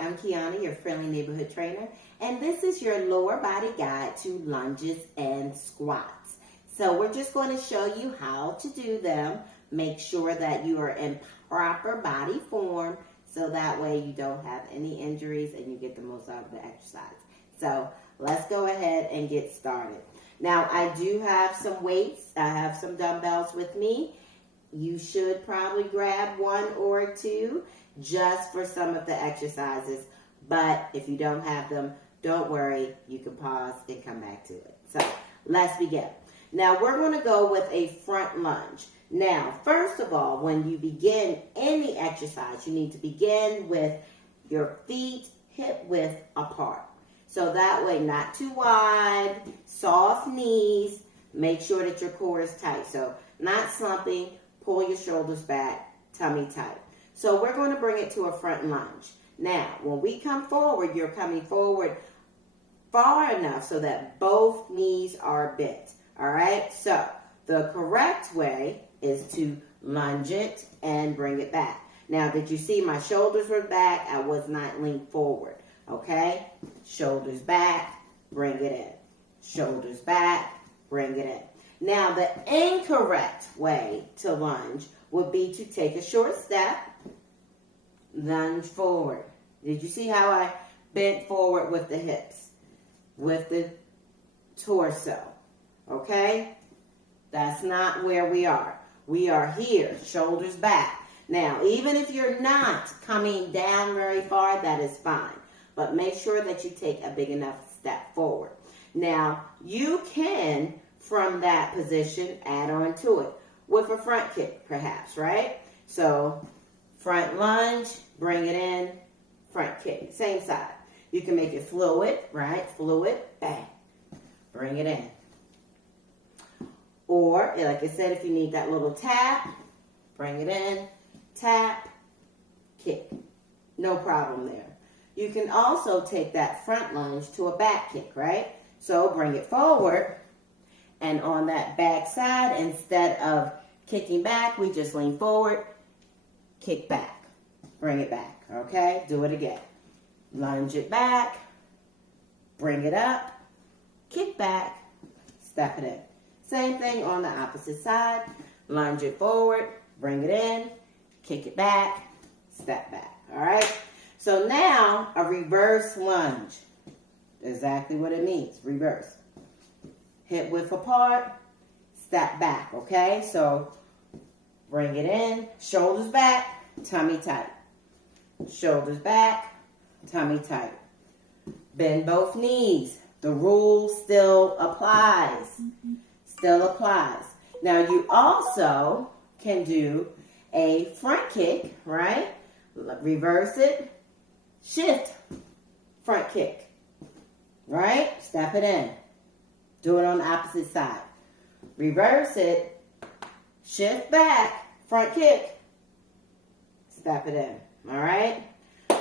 I'm Keyuna, your friendly neighborhood trainer, and this is your lower body guide to lunges and squats. So we're just going to show you how to do them. Make sure that you are in proper body form so that way you don't have any injuries and you get the most out of the exercise. So let's go ahead and get started. Now I do have some weights. I have some dumbbells with me. You should probably grab one or two just for some of the exercises. But if you don't have them, don't worry. You can pause and come back to it. So let's begin. Now we're going to go with a front lunge. Now, first of all, when you begin any exercise, you need to begin with your feet hip width apart. So that way, not too wide, soft knees. Make sure that your core is tight. So not slumping. Pull your shoulders back, tummy tight. So we're going to bring it to a front lunge. Now, when we come forward, you're coming forward far enough so that both knees are bent. All right? So the correct way is to lunge it and bring it back. Now, did you see my shoulders were back? I was not leaned forward. Okay? Shoulders back, bring it in. Shoulders back, bring it in. Now, the incorrect way to lunge would be to take a short step, lunge forward. Did you see how I bent forward with the hips, with the torso? Okay? That's not where we are. We are here, shoulders back. Now, even if you're not coming down very far, that is fine. But make sure that you take a big enough step forward. Now, you can, from that position, add on to it with a front kick, perhaps, right? So, front lunge, bring it in, front kick, same side. You can make it fluid, right? Fluid, bang, bring it in. Or, like I said, if you need that little tap, bring it in, tap, kick. No problem there. You can also take that front lunge to a back kick, right? So, bring it forward. And on that back side, instead of kicking back, we just lean forward, kick back, bring it back, okay? Do it again. Lunge it back, bring it up, kick back, step it in. Same thing on the opposite side. Lunge it forward, bring it in, kick it back, step back, all right? So now, a reverse lunge. Exactly what it means, reverse. Hip width apart, step back, okay? So, bring it in, shoulders back, tummy tight. Shoulders back, tummy tight. Bend both knees. The rule still applies. Still applies. Now, you also can do a front kick, right? Reverse it, shift, front kick, right? Step it in. Do it on the opposite side. Reverse it. Shift back. Front kick. Step it in. All right?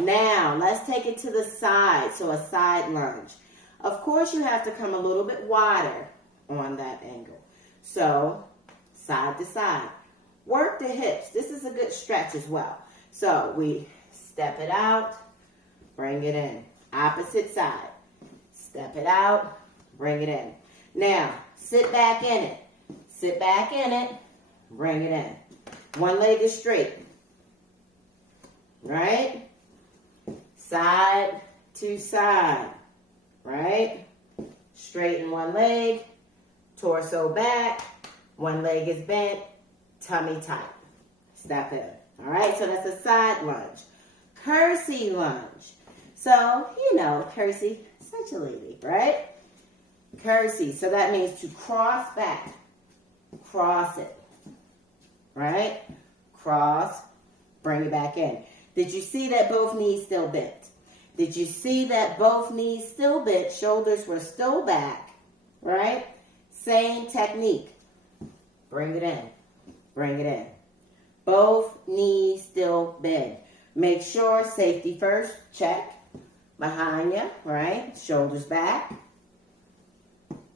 Now, let's take it to the side. So, a side lunge. Of course, you have to come a little bit wider on that angle. So, side to side. Work the hips. This is a good stretch as well. So, we step it out. Bring it in. Opposite side. Step it out. Bring it in. Now, sit back in it. Sit back in it. Bring it in. One leg is straight. Right? Side to side. Right? Straighten one leg. Torso back. One leg is bent. Tummy tight. Step in. All right? So that's a side lunge. Kersey lunge. So, you know, Kersey, such a lady, right? Kersey, so that means to cross back, cross it, right? Cross, bring it back in. Did you see that both knees still bent? Did you see that both knees still bent? Shoulders were still back, right? Same technique. Bring it in, bring it in. Both knees still bend. Make sure safety first, check. Behind you, right? Shoulders back.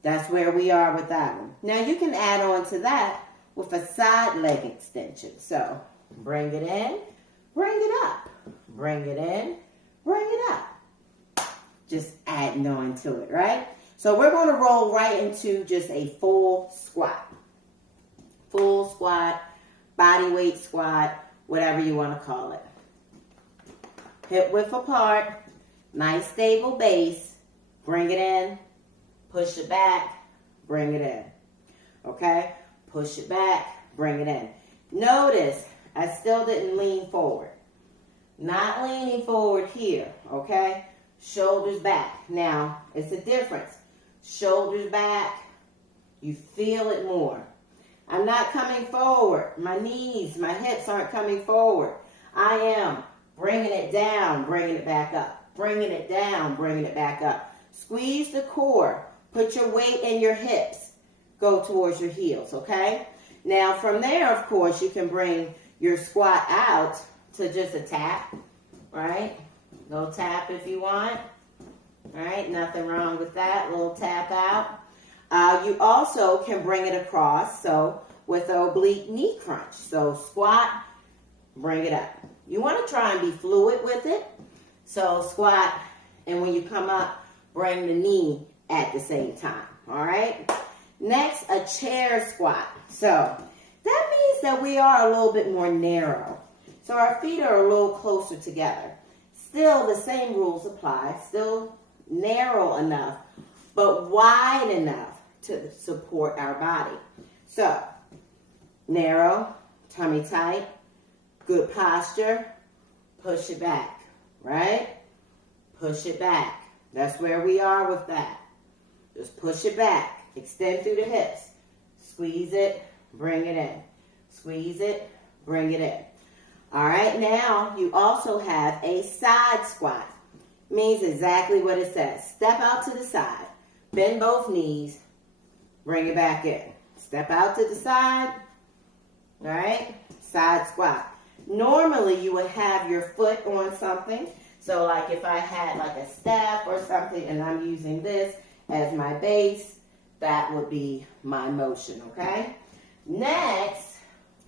That's where we are with that one. Now you can add on to that with a side leg extension. So bring it in, bring it up. Bring it in, bring it adding on to it, right? So we're going to roll right into just a full squat. Full squat, body weight squat, whatever you want to call it. Hip width apart, nice stable base. Bring it in, push it back, bring it in. Okay? Push it back, bring it in. Notice, I still didn't lean forward. Not leaning forward here, okay? Shoulders back. Now, it's a difference. Shoulders back, you feel it more. I'm not coming forward. My knees, my hips aren't coming forward. I am bringing it down, bringing it back up. Bringing it down, bringing it back up. Squeeze the core. Put your weight in your hips. Go towards your heels, okay? Now, from there, of course, you can bring your squat out to just a tap, right? Little tap if you want. All right, nothing wrong with that. Little tap out. You also can bring it across, so with an oblique knee crunch. So squat, bring it up. You want to try and be fluid with it. So squat, and when you come up, bring the knee at the same time. All right? Next, a chair squat. So that means that we are a little bit more narrow. So our feet are a little closer together. Still, the same rules apply. Still narrow enough, but wide enough to support our body. So, narrow, tummy tight, good posture, push it back, right? Push it back. That's where we are with that. Just push it back. Extend through the hips. Squeeze it, bring it in. Squeeze it, bring it in. All right, now you also have a side squat. Means exactly what it says. Step out to the side. Bend both knees. Bring it back in. Step out to the side. All right? Side squat. Normally, you would have your foot on something. So, like if I had like a step or something and I'm using this as my base, that would be my motion, okay? Next,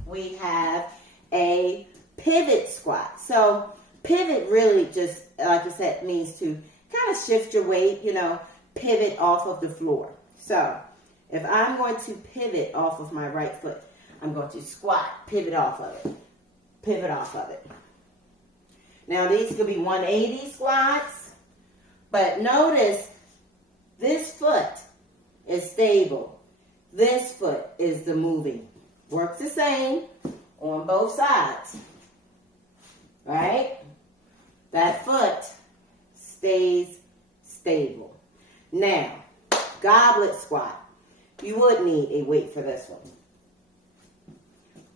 we have a pivot squat. So, pivot really just, like I said, means to kind of shift your weight, pivot off of the floor. So, if I'm going to pivot off of my right foot, I'm going to squat, pivot off of it. Pivot off of it. Now, these could be 180 squats, but notice this foot is stable. This foot is the moving. Works the same on both sides. Right? That foot stays stable. Now, goblet squat. You would need a weight for this one.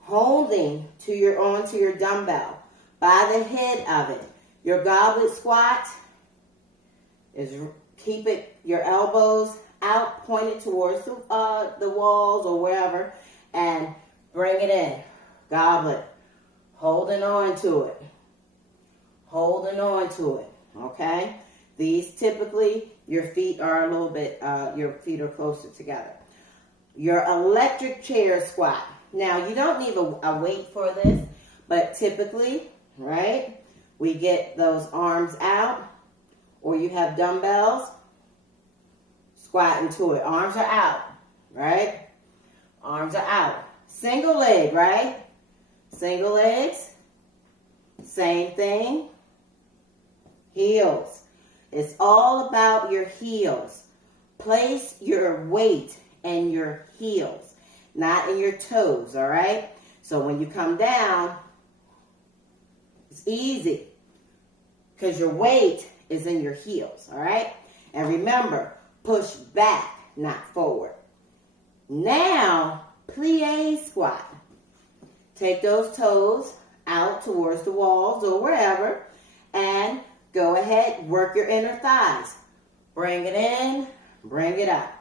Holding onto your dumbbell by the head of it. Your goblet squat is keep your elbows out, pointed towards the walls or wherever, and bring it in. Goblet. Holding on to it. Holding on to it. Okay? These typically, your feet are a little bit, your feet are closer together. Your electric chair squat. Now, you don't need a weight for this, but typically, right, we get those arms out, or you have dumbbells, squatting to it. Arms are out, right? Arms are out. Single leg, right? Single legs, same thing. Heels. It's all about your heels. Place your weight in your heels, not in your toes, all right? So when you come down, it's easy because your weight is in your heels, all right? And remember, push back, not forward. Now, plie squat. Take those toes out towards the walls or wherever, and go ahead, work your inner thighs. Bring it in, bring it up,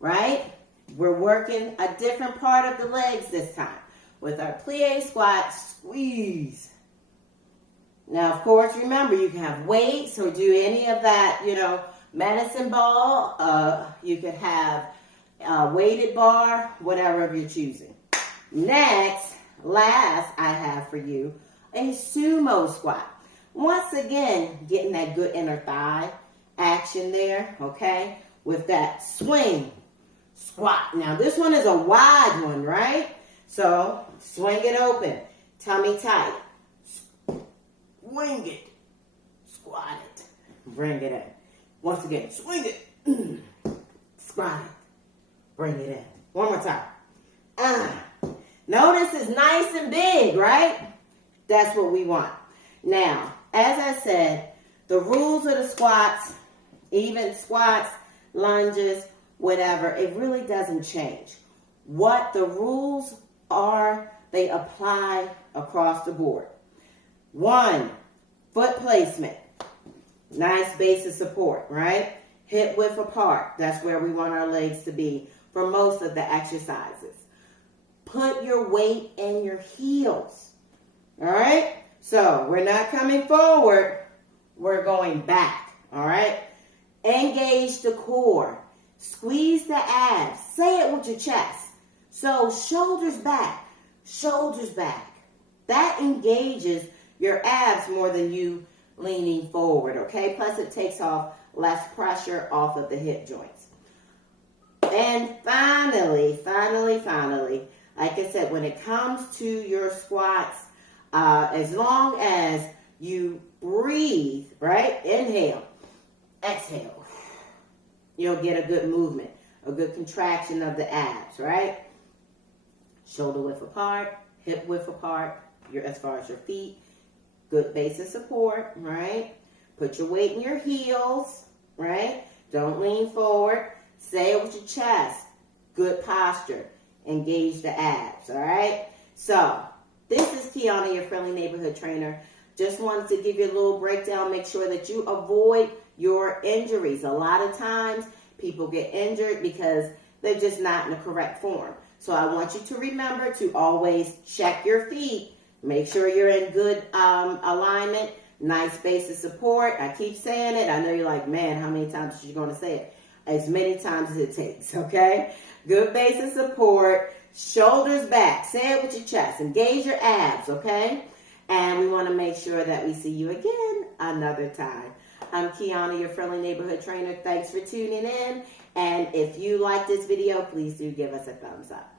right? We're working a different part of the legs this time. With our plie squat, squeeze. Now, of course, remember, you can have weights or do any of that, medicine ball. You could have a weighted bar, whatever you're choosing. Next, last, I have for you a sumo squat. Once again, getting that good inner thigh action there, okay? With that swing, squat. Now this one is a wide one, right? So swing it open, tummy tight, swing it, squat it, bring it in. Once again, swing it, squat it, bring it in. One more time. Notice it's nice and big, right? That's what we want. Now, as I said, the rules of the squats, even squats, lunges, whatever, it really doesn't change. What the rules are, they apply across the board. 1, foot placement. Nice base of support, right? Hip width apart. That's where we want our legs to be for most of the exercises. Put your weight in your heels. All right? So we're not coming forward. We're going back. All right? Engage the core. Squeeze the abs. Say it with your chest. So shoulders back. Shoulders back. That engages your abs more than you leaning forward, okay? Plus it takes off less pressure off of the hip joints. And finally, like I said, when it comes to your squats, as long as you breathe, right? Inhale, exhale, you'll get a good movement, a good contraction of the abs, right? Shoulder width apart, hip width apart, as far as your feet. Good base of support, right? Put your weight in your heels, right? Don't lean forward. Say it with your chest. Good posture. Engage the abs, all right? So, this is Keyuna, your friendly neighborhood trainer. Just wanted to give you a little breakdown. Make sure that you avoid your injuries. A lot of times, people get injured because they're just not in the correct form. So, I want you to remember to always check your feet. Make sure you're in good alignment, nice base of support. I keep saying it. I know you're like, man, how many times are you going to say it? As many times as it takes, okay? Good base of support, shoulders back. Say it with your chest. Engage your abs, okay? And we want to make sure that we see you again another time. I'm Keyuna, your friendly neighborhood trainer. Thanks for tuning in. And if you like this video, please do give us a thumbs up.